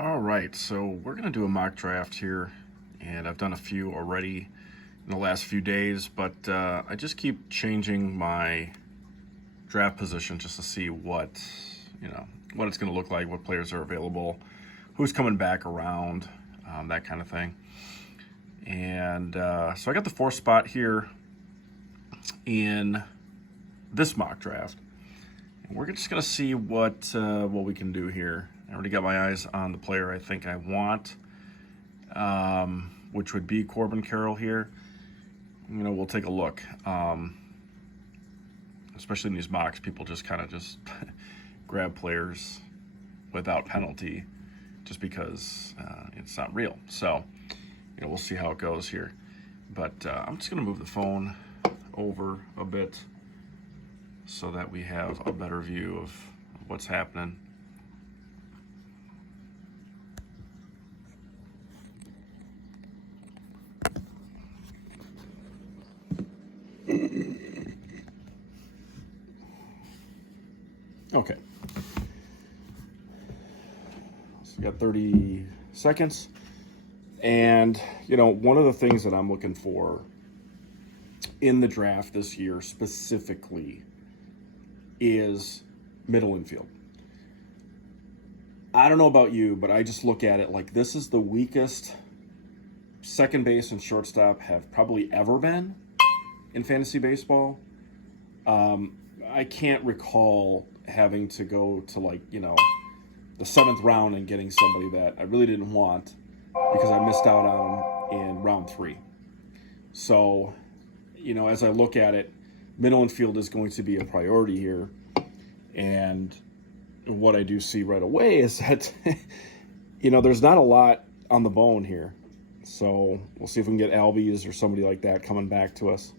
All right, so we're going to do a mock draft here, and I've done a few already in the last few days, but I just keep changing my draft position just to see what it's going to look like, what players are available, who's coming back around, that kind of thing. And so I got the fourth spot here in this mock draft. And we're just going to see what we can do here. I already got my eyes on the player I think I want, which would be Corbin Carroll here. We'll take a look. Especially in these mocks, people just kind of just grab players without penalty just because it's not real. So, we'll see how it goes here. But I'm just going to move the phone over a bit so that we have a better view of what's happening. Okay. So you got 30 seconds. And, one of the things that I'm looking for in the draft this year specifically is middle infield. I don't know about you, but I just look at it like this is the weakest second base and shortstop have probably ever been in fantasy baseball. I can't recall having to go to the seventh round and getting somebody that I really didn't want because I missed out on them in round 3. So, as I look at it, middle infield is going to be a priority here. And what I do see right away is that, there's not a lot on the bone here. So we'll see if we can get Albies or somebody like that coming back to us.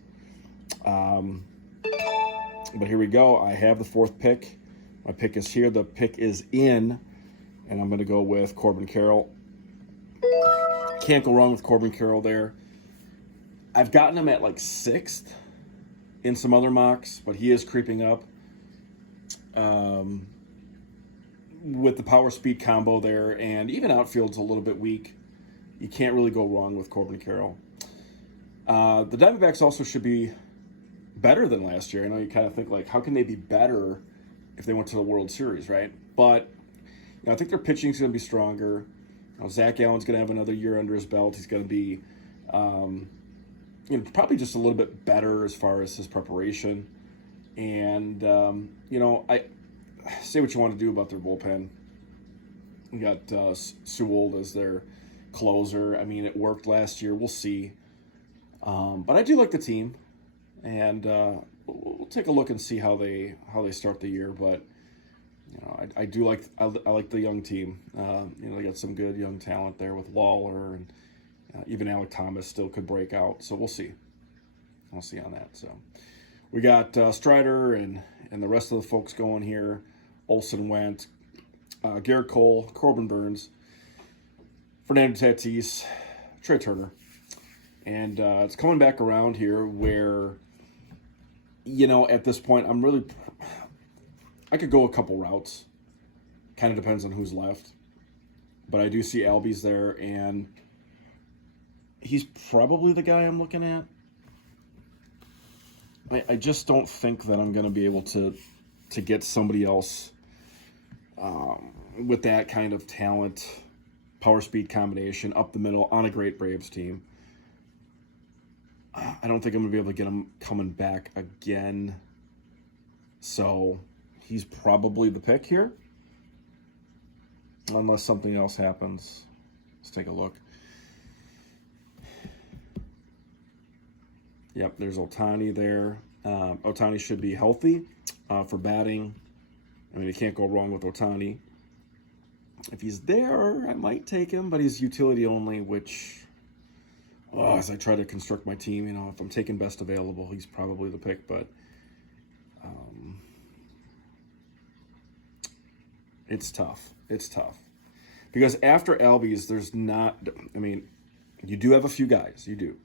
But here we go. I have the 4th pick. My pick is here. The pick is in. And I'm going to go with Corbin Carroll. Can't go wrong with Corbin Carroll there. I've gotten him at 6th in some other mocks, but he is creeping up. With the power speed combo there, and even outfield's a little bit weak. You can't really go wrong with Corbin Carroll. The Diamondbacks also should be better than last year. I know you kind of think how can they be better if they went to the World Series, right? But I think their pitching's going to be stronger. Zach Allen's going to have another year under his belt. He's going to be, probably just a little bit better as far as his preparation. And I say what you want to do about their bullpen. You got Sewell as their closer. I mean, it worked last year. We'll see. But I do like the team, and we'll take a look and see how they start the year. But I do like the young team. They got some good young talent there with Lawler, and even Alek Thomas still could break out. So we'll see. We'll see on that. So we got Strider and the rest of the folks going here. Olson Went, Garrett Cole, Corbin Burns, Fernando Tatis, Trey Turner. And it's coming back around here where, at this point, I could go a couple routes. Kind of depends on who's left. But I do see Albies there, and he's probably the guy I'm looking at. I just don't think that I'm going to be able to get somebody else with that kind of talent, power speed combination up the middle on a great Braves team. I don't think I'm going to be able to get him coming back again. So he's probably the pick here. Unless something else happens. Let's take a look. Yep, there's Ohtani there. Ohtani should be healthy for batting. I mean, you can't go wrong with Ohtani. If he's there, I might take him, but he's utility only, which, as I try to construct my team, if I'm taking best available, he's probably the pick, but it's tough. It's tough. Because after Albies, there's not, you do have a few guys, you do.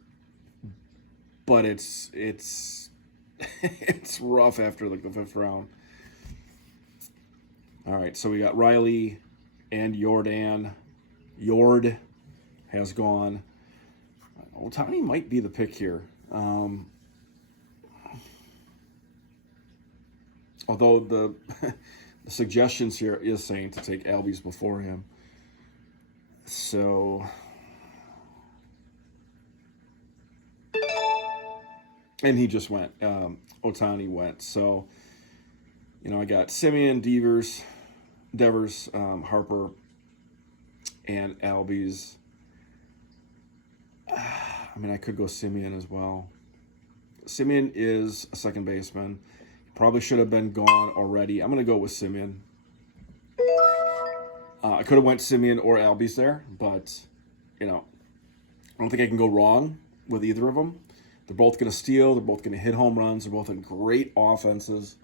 But it's it's rough after the 5th round. All right, so we got Riley and Jordan. Yord has gone. Ohtani might be the pick here. Although the the suggestions here is saying to take Albies before him. So, and he just went. Ohtani went. So, I got Simeon, Devers, Harper, and Albies. I could go Simeon as well. Simeon is a second baseman. Probably should have been gone already. I'm going to go with Simeon. I could have went Simeon or Albies there, but, I don't think I can go wrong with either of them. They're both going to steal. They're both going to hit home runs. They're both in great offenses.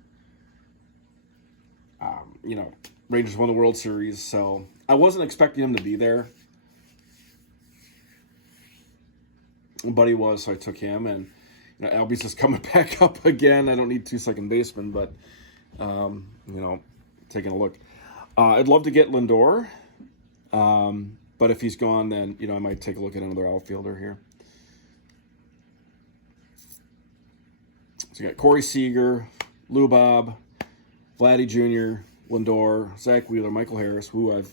Rangers won the World Series, so I wasn't expecting him to be there. But he was, so I took him, and Albies is coming back up again. I don't need 2 second basemen, but taking a look. I'd love to get Lindor, but if he's gone, then I might take a look at another outfielder here. So you got Corey Seager, Lou Bob, Vladdy Jr., Lindor, Zach Wheeler, Michael Harris, who I've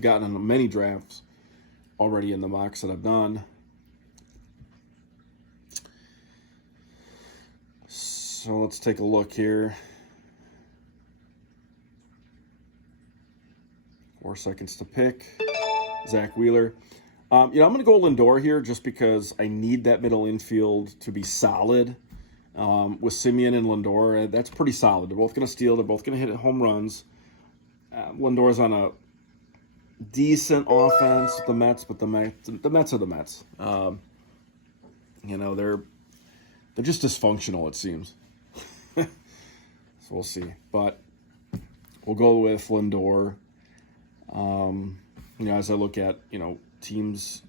gotten in many drafts already in the mocks that I've done. So let's take a look here. 4 seconds to pick. Zach Wheeler. I'm going to go Lindor here just because I need that middle infield to be solid. With Simeon and Lindor, that's pretty solid. They're both going to steal. They're both going to hit home runs. Lindor's on a decent offense with the Mets, but the Mets are the Mets. They're just dysfunctional, it seems. So we'll see. But we'll go with Lindor. As I look at, teams,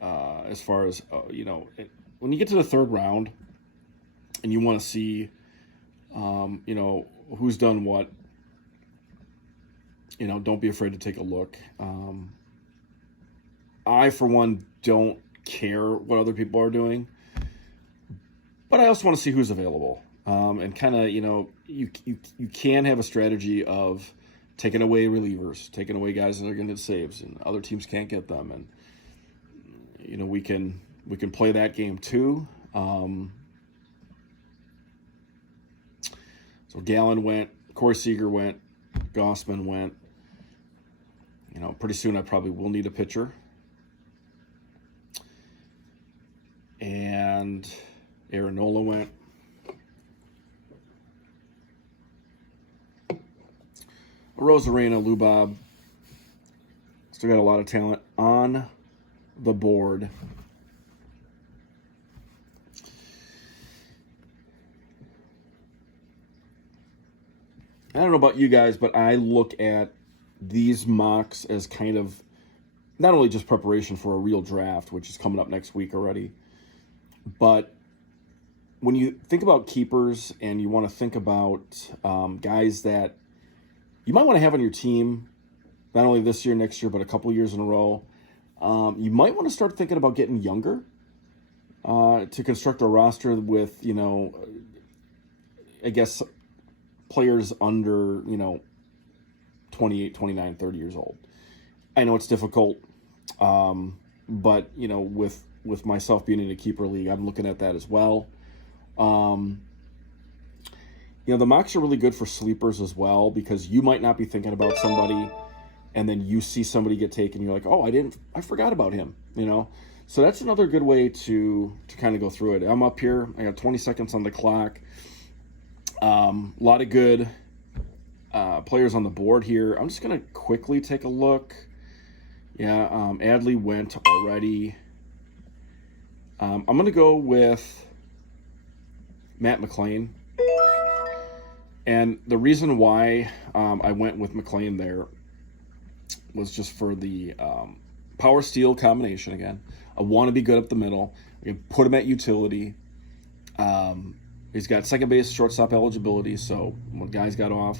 as far as, when you get to the third round and you want to see, who's done what, don't be afraid to take a look. I, for one, don't care what other people are doing, but I also want to see who's available. And kind of, you can have a strategy of taking away relievers, taking away guys that are going to get saves, and other teams can't get them. And we can play that game too. So Gallen went, Corey Seager went, Gausman went. Pretty soon I probably will need a pitcher. And Aaron Nola went. Rosarena, Lou Bob. Still got a lot of talent on the board. I don't know about you guys, but I look at these mocks as kind of not only just preparation for a real draft, which is coming up next week already, but when you think about keepers and you want to think about guys that you might want to have on your team, not only this year, next year, but a couple years in a row, you might want to start thinking about getting younger to construct a roster with, I guess, players under, 28, 29, 30 years old. I know it's difficult, but, with myself being in a keeper league, I'm looking at that as well. The mocks are really good for sleepers as well, because you might not be thinking about somebody and then you see somebody get taken. You're like, oh, I forgot about him, So that's another good way to kind of go through it. I'm up here. I got 20 seconds on the clock. A lot of good players on the board here. I'm just going to quickly take a look. Yeah, Adley went already. I'm going to go with Matt McLain. And the reason why I went with McLain there was just for the power steal combination again. I want to be good up the middle. I can put him at utility. He's got second base, shortstop eligibility, so when guys got off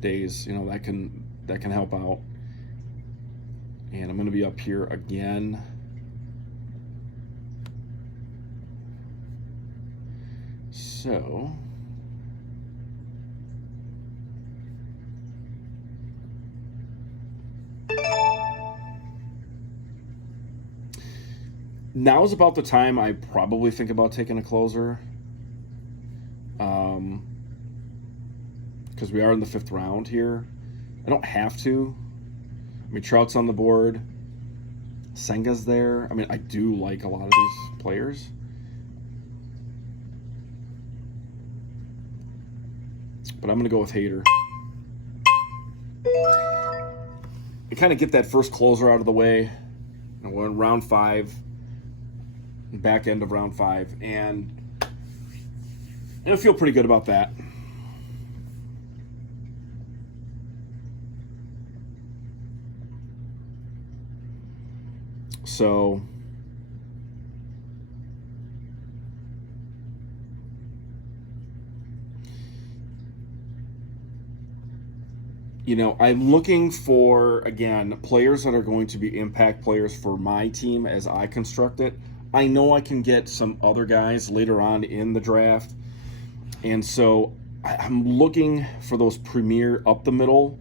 days, that can help out. And I'm going to be up here again. So now is about the time I probably think about taking a closer. Because we are in the 5th round here. I don't have to. I mean, Trout's on the board. Senga's there. I mean, I do like a lot of these players. But I'm going to go with Hader. And kind of get that first closer out of the way. And we're in round 5. Back end of round 5. And I feel pretty good about that. So I'm looking for, again, players that are going to be impact players for my team as I construct it. I know I can get some other guys later on in the draft. And so I'm looking for those premier up the middle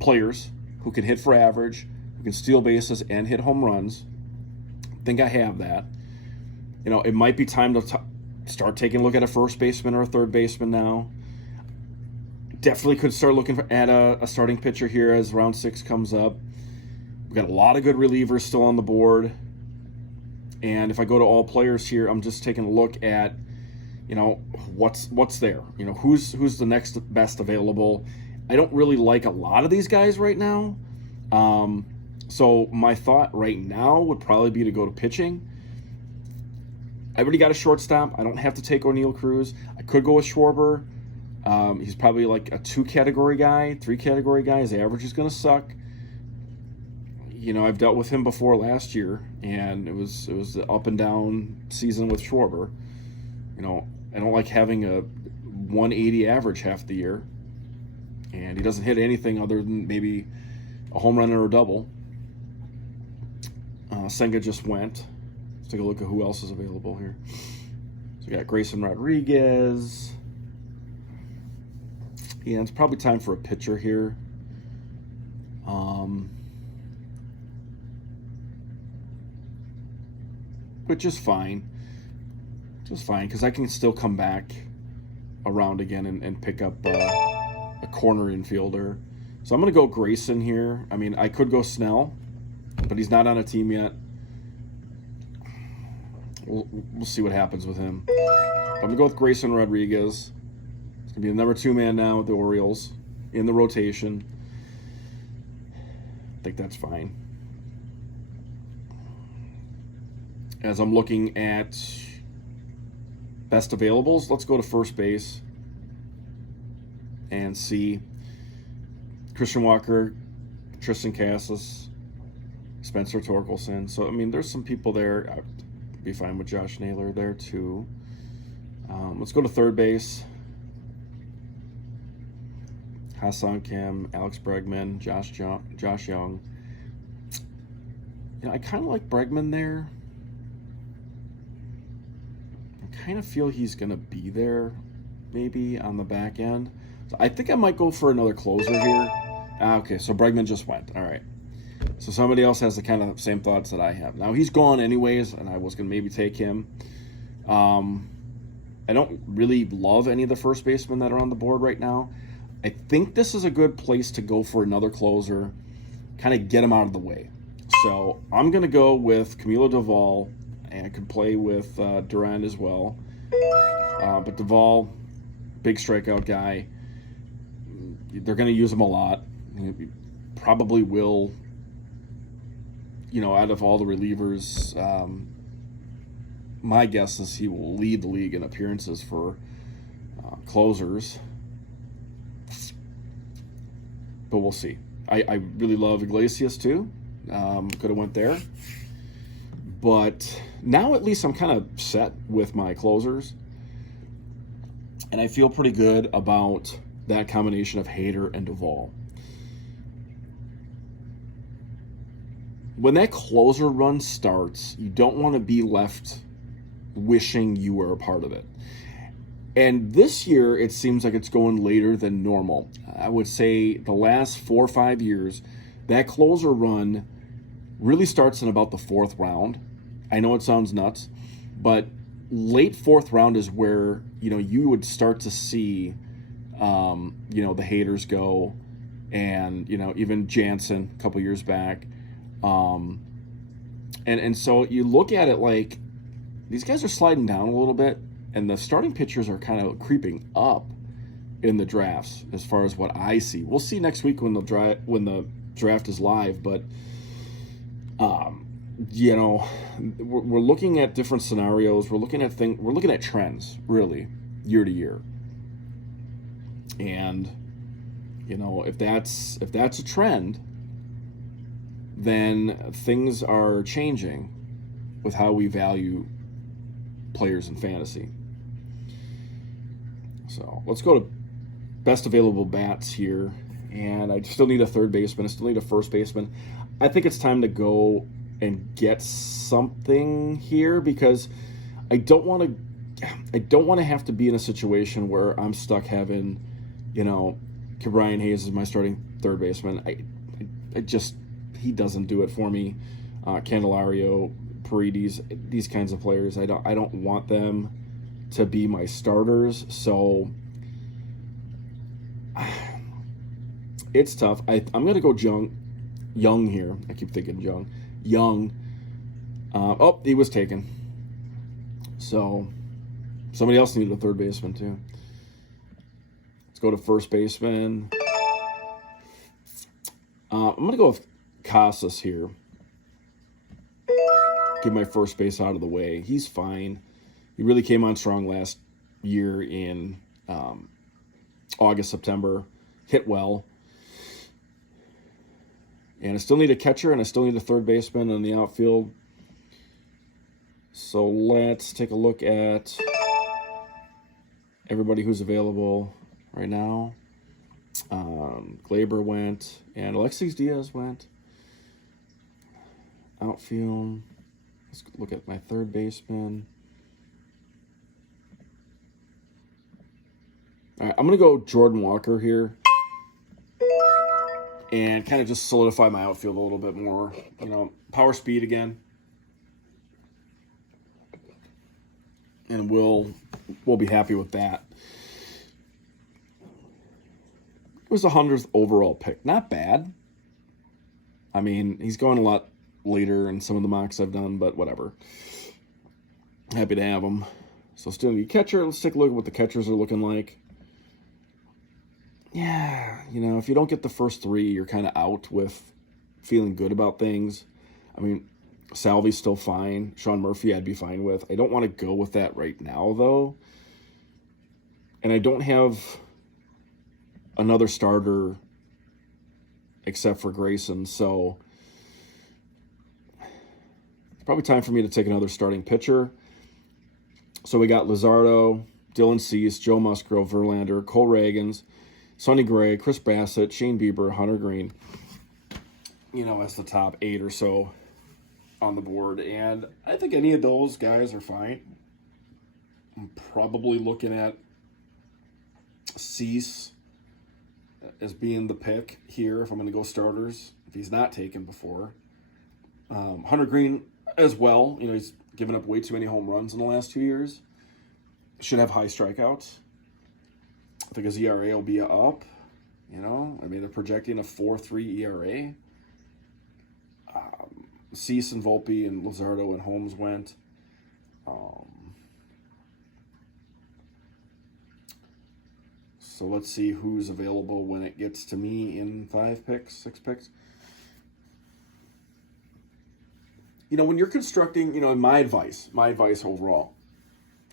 players who can hit for average, who can steal bases and hit home runs. I think I have that. It might be time to start taking a look at a first baseman or a third baseman now. Definitely could start looking at a starting pitcher here as round 6 comes up. We've got a lot of good relievers still on the board. And if I go to all players here, I'm just taking a look at, what's there. Who's the next best available. I don't really like a lot of these guys right now. So my thought right now would probably be to go to pitching. I already got a shortstop. I don't have to take O'Neal Cruz. I could go with Schwarber. He's probably like a 2-category guy, 3-category guy. His average is going to suck. I've dealt with him before last year, and it was the up and down season with Schwarber. I don't like having a 180 average half the year, and he doesn't hit anything other than maybe a home run or a double. Senga just went. Let's take a look at who else is available here. So we got Grayson Rodriguez. Yeah, it's probably time for a pitcher here. But just fine. Just fine, because I can still come back around again and pick up a corner infielder. So I'm going to go Grayson here. I mean, I could go Snell, but he's not on a team yet. We'll see what happens with him. I'm going to go with Grayson Rodriguez. It's going to be the number 2 man now with the Orioles in the rotation. I think that's fine. As I'm looking at best availables, let's go to first base and see Christian Walker, Tristan Casas, Spencer Torkelson. So, I mean, there's some people there. I'd be fine with Josh Naylor there, too. Let's go to third base. Ha-Seong Kim, Alex Bregman, Josh Young. I kind of like Bregman there. I kind of feel he's going to be there maybe on the back end. So I think I might go for another closer here. Okay, so Bregman just went. All right. So somebody else has the kind of same thoughts that I have. Now, he's gone anyways, and I was going to maybe take him. I don't really love any of the first basemen that are on the board right now. I think this is a good place to go for another closer, kind of get him out of the way. So I'm going to go with Camilo Doval, and I could play with Duran as well. But Doval, big strikeout guy. They're going to use him a lot. Probably will, out of all the relievers, my guess is he will lead the league in appearances for closers. But we'll see. I really love Iglesias too. Could have went there. But now at least I'm kind of set with my closers. And I feel pretty good about that combination of Hader and Doval. when that closer run starts, you don't want to be left wishing you were a part of it. And this year, it seems like it's going later than normal. I would say the last 4 or 5 years, that closer run really starts in about the fourth round. I know it sounds nuts, but late fourth round is where, you would start to see, the haters go, and, even Jansen a couple years back. And so you look at it like these guys are sliding down a little bit, and the starting pitchers are kind of creeping up in the drafts as far as what I see. We'll see next week when the draft is live, but we're looking at different scenarios. We're looking at trends really year to year, and if that's a trend, then things are changing with how we value players in fantasy. So let's go to best available bats here. And I still need a third baseman. I still need a first baseman. I think it's time to go and get something here, because I don't want to have to be in a situation where I'm stuck having, Brian Hayes is my starting third baseman. He doesn't do it for me. Candelario, Paredes, these kinds of players, I don't want them to be my starters. So it's tough. I'm going to go Young here. I keep thinking Young. He was taken. So somebody else needed a third baseman too. Let's go to first baseman. I'm going to go with Casas here. Get my first base out of the way. He's fine. He really came on strong last year in August, September. Hit well. And I still need a catcher, and I still need a third baseman in the outfield. So let's take a look at everybody who's available right now. Glaber went, and Alexis Diaz went. Outfield. Let's look at my third baseman. All right, I'm going to go Jordan Walker here and kind of just solidify my outfield a little bit more. Power speed again. And we'll be happy with that. It was the 100th overall pick. Not bad. I mean, he's going a lot later in some of the mocks I've done, but whatever. Happy to have him. So still need a catcher. Let's take a look at what the catchers are looking like. Yeah, if you don't get the first three, you're kind of out with feeling good about things. I mean, Salvi's still fine. Sean Murphy I'd be fine with. I don't want to go with that right now, though. And I don't have another starter except for Grayson, so it's probably time for me to take another starting pitcher. So we got Luzardo, Dylan Cease, Joe Musgrove, Verlander, Cole Ragans, Sonny Gray, Chris Bassett, Shane Bieber, Hunter Green. That's the top 8 or so on the board. And I think any of those guys are fine. I'm probably looking at Cease as being the pick here if I'm going to go starters, if he's not taken before. Hunter Green as well. He's given up way too many home runs in the last 2 years. Should have high strikeouts. I think his ERA will be up. They're projecting a 4.3 ERA. Cease and Volpe and Luzardo and Holmes went. So let's see who's available when it gets to me in 5 picks, 6 picks. When you're constructing, my advice overall,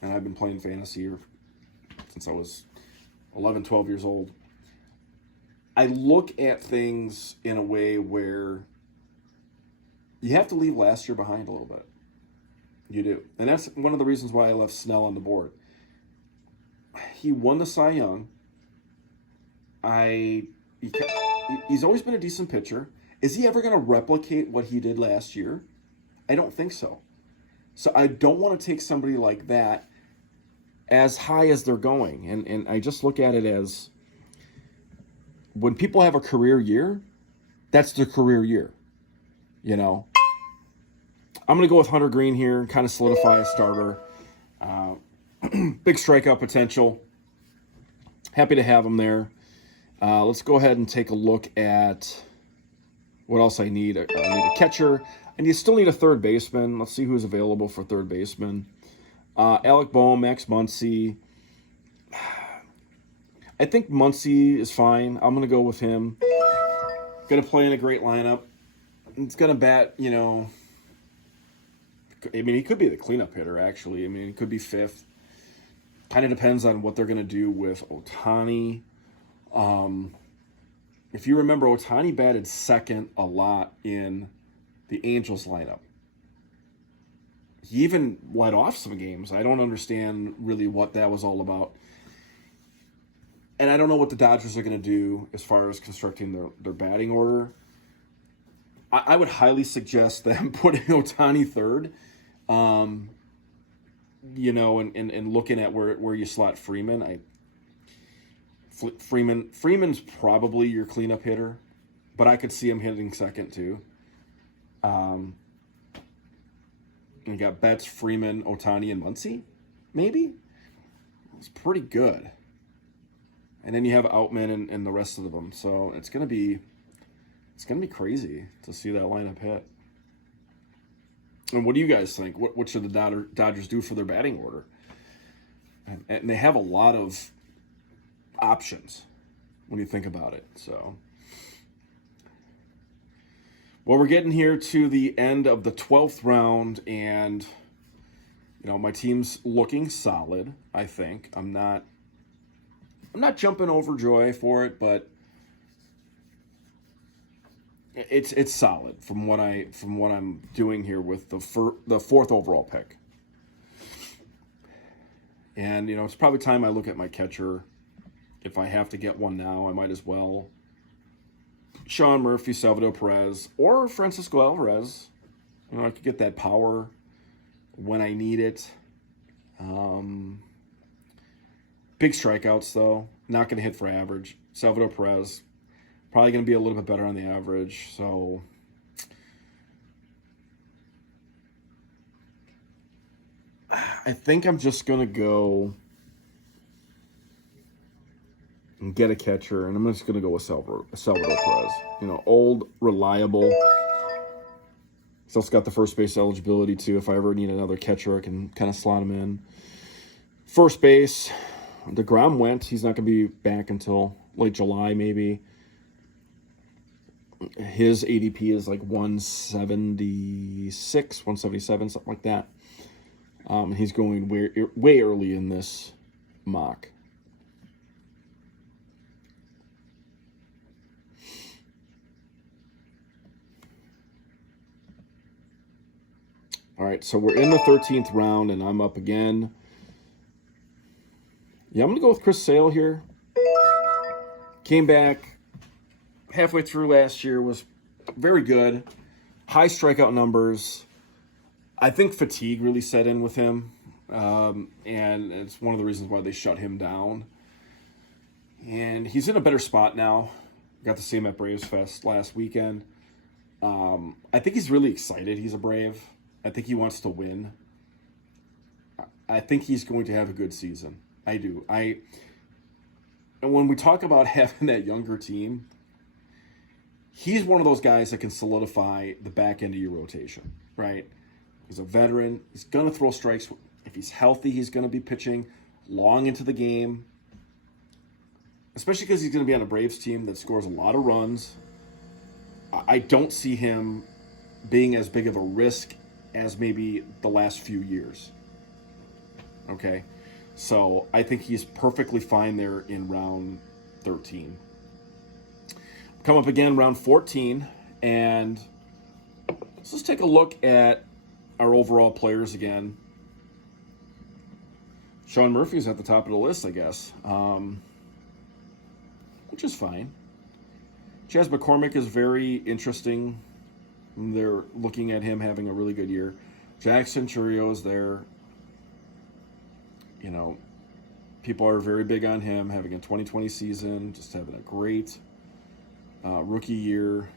and I've been playing fantasy since I was 11, 12 years old, I look at things in a way where you have to leave last year behind a little bit. You do. And that's one of the reasons why I left Snell on the board. He won the Cy Young. He's always been a decent pitcher, Is he ever going to replicate what he did last year? I don't think so. So I don't want to take somebody like that as high as they're going. And I just look at it as when people have a career year, that's their career year. You know, I'm going to go with Hunter Green here, kind of solidify a starter. Big strikeout potential. Happy to have him there. Let's go ahead and take a look at what else I need. I need a catcher, and you still need a third baseman. Let's see who's available for third baseman. Alec Bohm, Max Muncy. I think Muncy is fine. I'm going to go with him. Going to play in a great lineup. It's going to bat, you know. I mean, he could be the cleanup hitter, actually. I mean, he could be fifth. Kind of depends on what they're going to do with Ohtani. If you remember, Ohtani batted second a lot in the Angels lineup. He even led off some games. I don't understand really what that was all about. And I don't know what the Dodgers are going to do as far as constructing their batting order. I would highly suggest them putting Ohtani third. You know, and looking at where you slot Freeman. Freeman's probably your cleanup hitter, but I could see him hitting second too. You got Betts, Freeman, Ohtani, and Muncy, maybe. It's pretty good. And then you have Outman and the rest of them. So it's gonna be crazy to see that lineup hit. And what do you guys think? What should the Dodgers do for their batting order? And they have a lot of options when you think about it. So, well, we're getting here to the end of the 12th round, and you know my team's looking solid. I think I'm not jumping overjoy for it, but it's solid from what I'm doing here with the fourth overall pick. And you know it's probably time I look at my catcher. If I have to get one now, I might as well. Sean Murphy, Salvador Perez, or Francisco Alvarez. You know, I could get that power when I need it. Big strikeouts, though. Not going to hit for average. Salvador Perez, probably going to be a little bit better on the average. So, I think I'm just going to go and get a catcher, and I'm just going to go with Salvador Perez. You know, old, reliable. He's also got the first base eligibility, too. If I ever need another catcher, I can kind of slot him in. First base, DeGrom went. He's not going to be back until late July, maybe. His ADP is like 176, 177, something like that. He's going way early in this mock. All right, so we're in the 13th round, and I'm up again. Yeah, I'm going to go with Chris Sale here. Came back halfway through last year, was very good. High strikeout numbers. I think fatigue really set in with him, and it's one of the reasons why they shut him down. And he's in a better spot now. Got to see him at Braves Fest last weekend. I think he's really excited. He's a Brave. I think he wants to win. I think he's going to have a good season. I do. And when we talk about having that younger team, he's one of those guys that can solidify the back end of your rotation, right? He's a veteran. He's going to throw strikes. If he's healthy, he's going to be pitching long into the game, especially because he's going to be on a Braves team that scores a lot of runs. I don't see him being as big of a risk as maybe the last few years. Okay? So I think he's perfectly fine there in round 13. Come up again, round 14, and let's just take a look at our overall players again. Sean Murphy's at the top of the list, I guess, which is fine. Chas McCormick is very interesting. They're looking at him having a really good year. Jackson Chourio is there. You know, people are very big on him having a 2020 season, just having a great rookie year.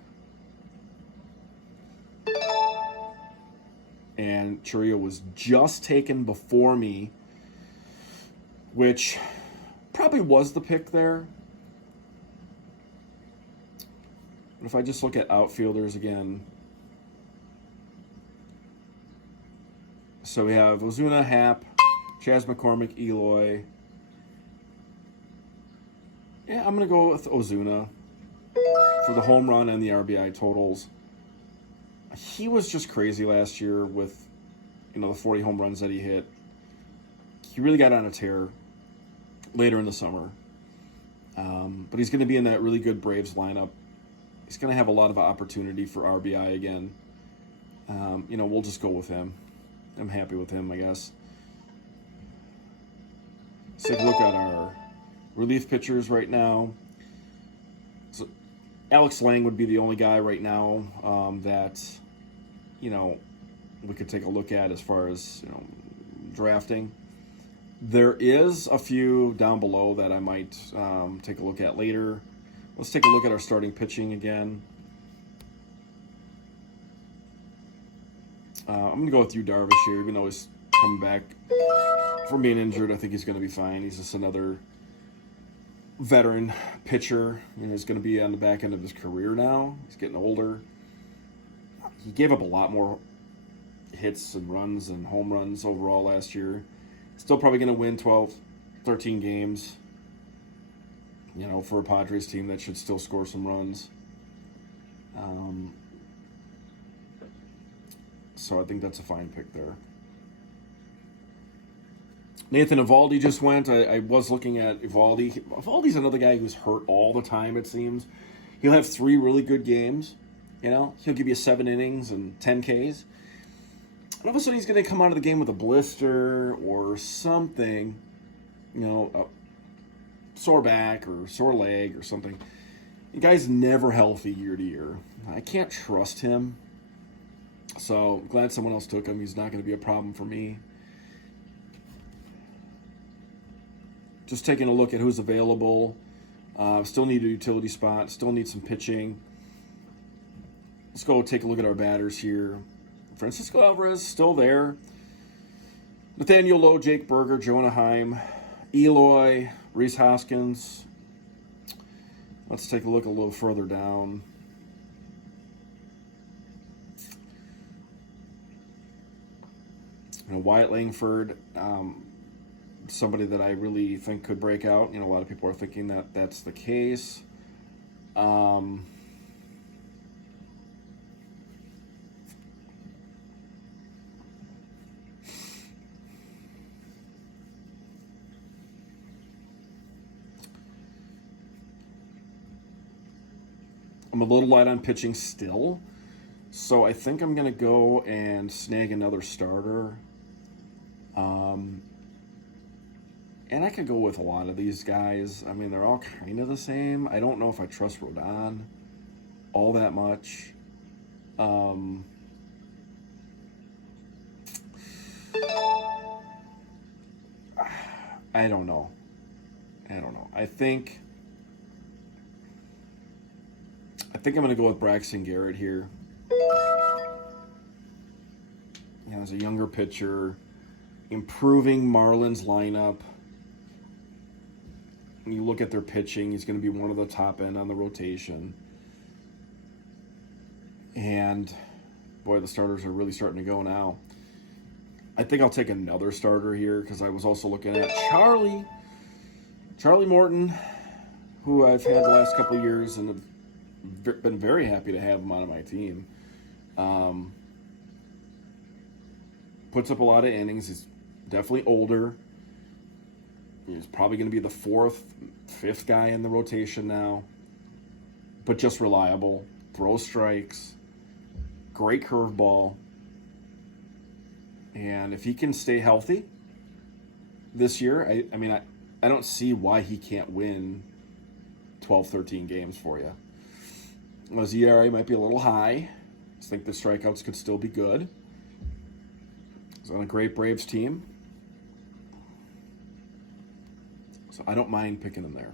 And Chourio was just taken before me, which probably was the pick there. But if I just look at outfielders again, so we have Ozuna, Happ, Chas McCormick, Eloy. Yeah, I'm going to go with Ozuna for the home run and the RBI totals. He was just crazy last year with, the 40 home runs that he hit. He really got on a tear later in the summer. But he's going to be in that really good Braves lineup. He's going to have a lot of opportunity for RBI again. We'll just go with him. I'm happy with him, I guess. Let's take a look at our relief pitchers right now. So Alex Lang would be the only guy right now that, we could take a look at as far as, drafting. There is a few down below that I might take a look at later. Let's take a look at our starting pitching again. I'm going to go with Yu Darvish here, even though he's coming back from being injured. I think he's going to be fine. He's just another veteran pitcher. He's going to be on the back end of his career now. He's getting older. He gave up a lot more hits and runs and home runs overall last year. Still probably going to win 12, 13 games, for a Padres team that should still score some runs. So I think that's a fine pick there. Nathan Eovaldi just went. I was looking at Eovaldi. Eovaldi's another guy who's hurt all the time, it seems. He'll have 3 really good games. He'll give you 7 innings and 10 Ks. And all of a sudden he's going to come out of the game with a blister or something, a sore back or sore leg or something. The guy's never healthy year to year. I can't trust him. So I'm glad someone else took him. He's not going to be a problem for me. Just taking a look at who's available. Still need a utility spot. Still need some pitching. Let's go take a look at our batters here. Francisco Alvarez still there. Nathaniel Lowe, Jake Burger, Jonah Heim, Eloy, Rhys Hoskins. Let's take a look a little further down. Wyatt Langford, somebody that I really think could break out. A lot of people are thinking that that's the case. I'm a little light on pitching still, so I think I'm going to go and snag another starter. And I could go with a lot of these guys. I mean, they're all kind of the same. I don't know if I trust Rodon all that much. I don't know. I think I'm going to go with Braxton Garrett here. As a younger pitcher, improving Marlins lineup. When you look at their pitching, he's going to be one of the top end on the rotation. And, boy, the starters are really starting to go now. I think I'll take another starter here because I was also looking at Charlie Morton, who I've had the last couple of years and have been very happy to have him on my team. Puts up a lot of innings. He's definitely older. He's probably going to be the 4th, 5th guy in the rotation now. But just reliable. Throws strikes. Great curveball. And if he can stay healthy this year, I don't see why he can't win 12, 13 games for you. His ERA might be a little high. I think the strikeouts could still be good. He's on a great Braves team. So I don't mind picking him there.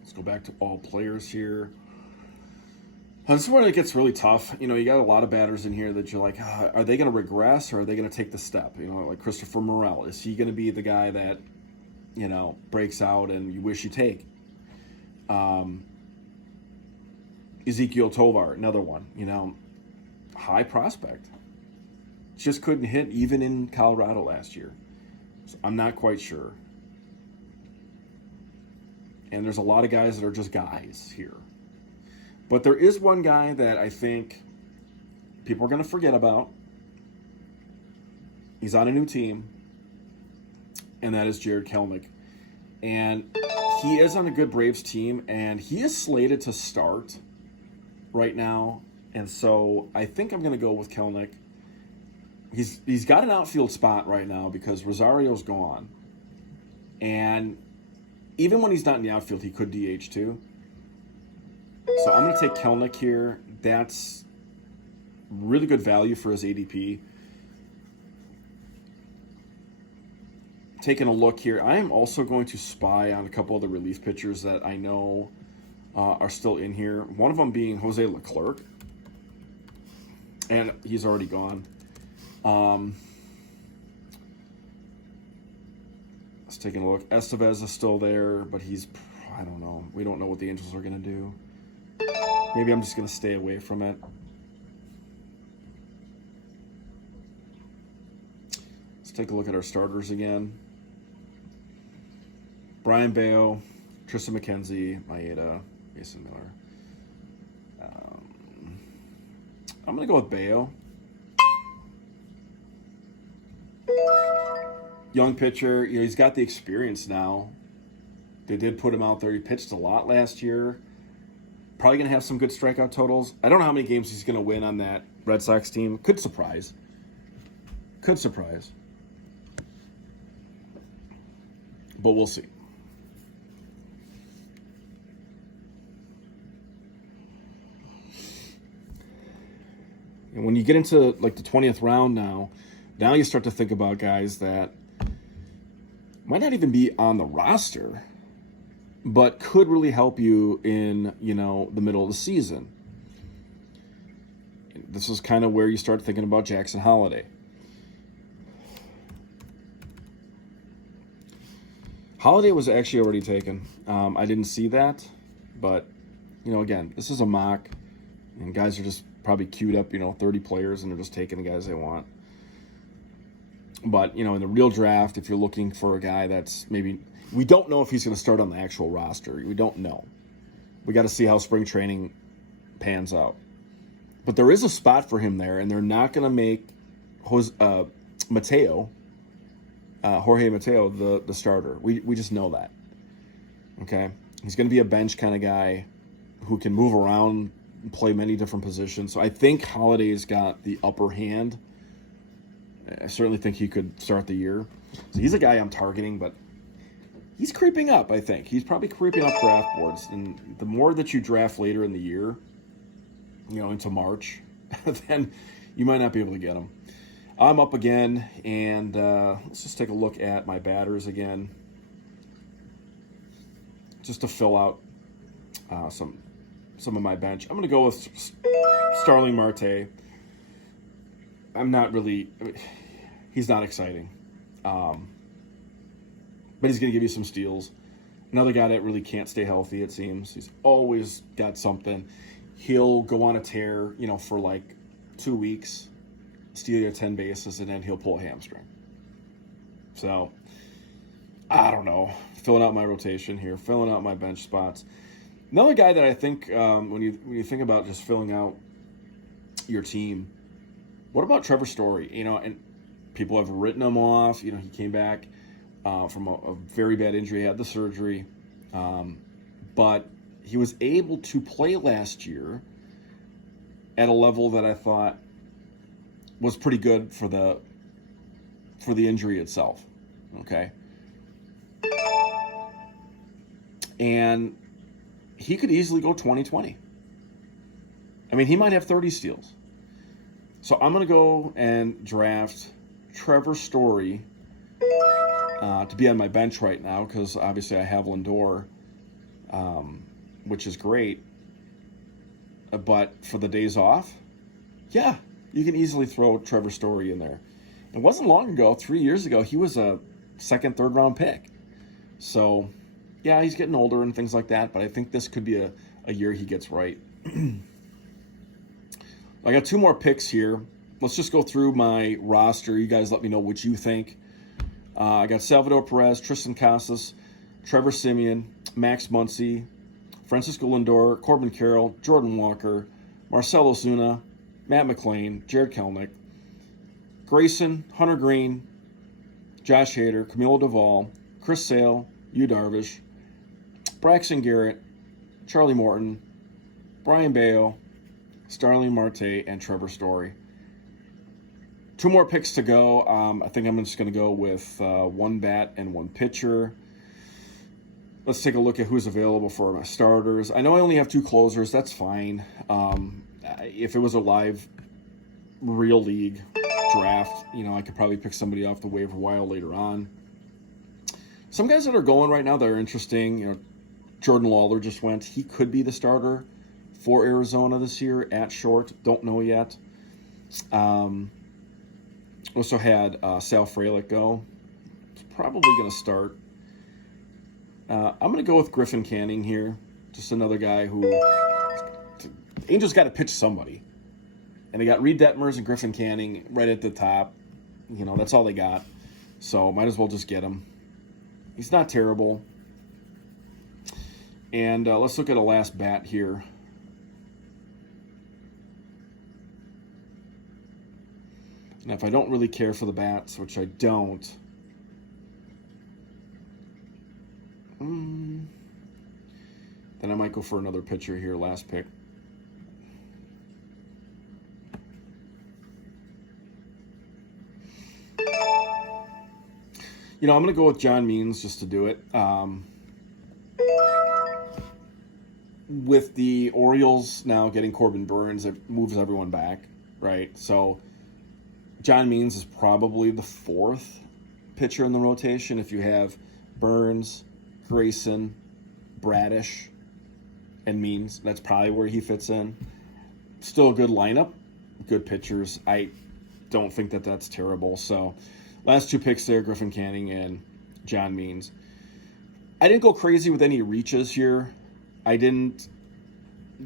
Let's go back to all players here. This is where it gets really tough. You got a lot of batters in here that you're like, are they going to regress or are they going to take the step? Like Christopher Morel. Is he going to be the guy that, breaks out and you wish you take? Ezequiel Tovar, another one, high prospect. Just couldn't hit even in Colorado last year. So I'm not quite sure. And there's a lot of guys that are just guys here. But there is one guy that I think people are going to forget about. He's on a new team, and that is Jarred Kelenic. And he is on a good Braves team, and he is slated to start right now. And so I think I'm going to go with Kelenic. He's got an outfield spot right now because Rosario's gone. And even when he's not in the outfield, he could DH too. So I'm going to take Kelenic here. That's really good value for his ADP. Taking a look here, I am also going to spy on a couple of the relief pitchers that I know are still in here. One of them being Jose Leclerc. And he's already gone. Let's take a look. Estevez is still there, but I don't know. We don't know what the Angels are going to do. Maybe I'm just going to stay away from it. Let's take a look at our starters again. Brian Bayo, Tristan McKenzie, Maeda, Mason Miller. I'm going to go with Bayo. Young pitcher, he's got the experience now. They did put him out there. He pitched a lot last year. Probably going to have some good strikeout totals. I don't know how many games he's going to win on that Red Sox team. Could surprise. But we'll see. And when you get into like the 20th round now you start to think about guys that might not even be on the roster, but could really help you in, the middle of the season. This is kind of where you start thinking about Jackson Holliday. Holliday was actually already taken. I didn't see that, but, again, this is a mock, and guys are just probably queued up, 30 players, and they're just taking the guys they want. But, in the real draft, if you're looking for a guy that's maybe... We don't know if he's going to start on the actual roster. We don't know. We got to see how spring training pans out. But there is a spot for him there, and they're not going to make Jorge Mateo, the starter. We just know that. Okay? He's going to be a bench kind of guy who can move around and play many different positions. So I think Holliday's got the upper hand. I certainly think he could start the year. So he's a guy I'm targeting, but he's creeping up, I think. He's probably creeping up draft boards. And the more that you draft later in the year, into March, then you might not be able to get him. I'm up again, and let's just take a look at my batters again, just to fill out some of my bench. I'm going to go with Starling Marte. He's not exciting. But he's going to give you some steals. Another guy that really can't stay healthy, it seems. He's always got something. He'll go on a tear, for like 2 weeks, steal you 10 bases, and then he'll pull a hamstring. So, I don't know. Filling out my rotation here, filling out my bench spots. Another guy that I think when you think about just filling out your team, what about Trevor Story? And people have written him off. He came back from a very bad injury, had the surgery. But he was able to play last year at a level that I thought was pretty good for the injury itself. Okay. And he could easily go 20-20. I mean, he might have 30 steals. So I'm going to go and draft Trevor Story to be on my bench right now because obviously I have Lindor, which is great. But for the days off, yeah, you can easily throw Trevor Story in there. It wasn't long ago, 3 years ago, he was a second, third round pick. So, yeah, he's getting older and things like that, but I think this could be a year he gets right. I got 2 more picks here. Let's just go through my roster. You guys let me know what you think. I got Salvador Perez, Tristan Casas, Trevor Siemian, Max Muncy, Francisco Lindor, Corbin Carroll, Jordan Walker, Marcell Ozuna, Matt McLain, Jared Kelenic, Grayson, Hunter Green, Josh Hader, Camilo Duvall, Chris Sale, Yu Darvish, Braxton Garrett, Charlie Morton, Brian Bayo, Starling Marte, and Trevor Story. 2 more picks to go. I think I'm just going to go with 1 bat and 1 pitcher. Let's take a look at who's available for my starters. I know I only have 2 closers. That's fine. If it was a live, real league draft, I could probably pick somebody off the waiver wire later on. Some guys that are going right now that are interesting. Jordan Lawler just went. He could be the starter for Arizona this year at short. Don't know yet. Also had Sal Frelick go. He's probably going to start. I'm going to go with Griffin Canning here. Just another guy who... Angels got to pitch somebody. And they got Reed Detmers and Griffin Canning right at the top. That's all they got. So might as well just get him. He's not terrible. And let's look at a last bat here. Now, if I don't really care for the bats, which I don't, then I might go for another pitcher here, last pick. I'm going to go with John Means just to do it. With the Orioles now getting Corbin Burnes, it moves everyone back, right? So John Means is probably the 4th pitcher in the rotation. If you have Burnes, Grayson, Bradish, and Means, that's probably where he fits in. Still a good lineup, good pitchers. I don't think that that's terrible. So last 2 picks there, Griffin Canning and John Means. I didn't go crazy with any reaches here. I didn't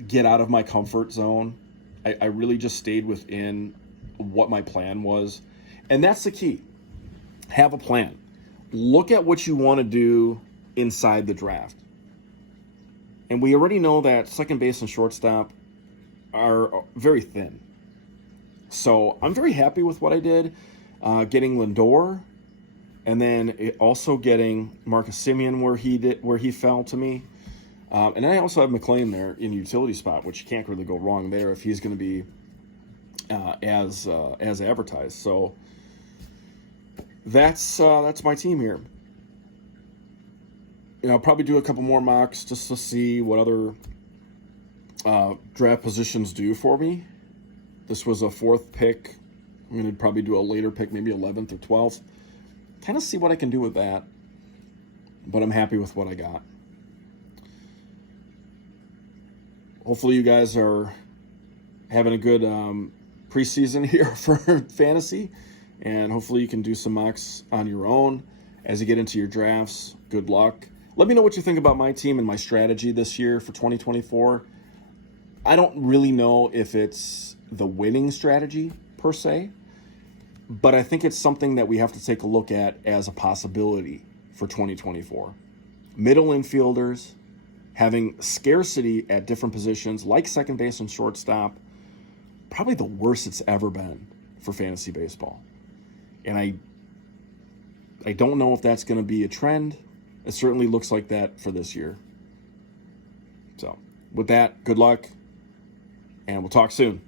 get out of my comfort zone. I really just stayed within what my plan was. And that's the key. Have a plan. Look at what you want to do inside the draft. And we already know that second base and shortstop are very thin. So I'm very happy with what I did. Getting Lindor, and then also getting Marcus Simeon where he fell to me. And then I also have McLain there in utility spot, which you can't really go wrong there if he's going to be as advertised. So that's my team here. I'll probably do a couple more mocks just to see what other draft positions do for me. This was a 4th pick. I'm going to probably do a later pick, maybe 11th or 12th. Kind of see what I can do with that. But I'm happy with what I got. Hopefully you guys are having a good preseason here for fantasy. And hopefully you can do some mocks on your own as you get into your drafts. Good luck. Let me know what you think about my team and my strategy this year for 2024. I don't really know if it's the winning strategy per se, but I think it's something that we have to take a look at as a possibility for 2024. Middle infielders, having scarcity at different positions like second base and shortstop, probably the worst it's ever been for fantasy baseball. And I don't know if that's going to be a trend. It certainly looks like that for this year. So with that, good luck, and we'll talk soon.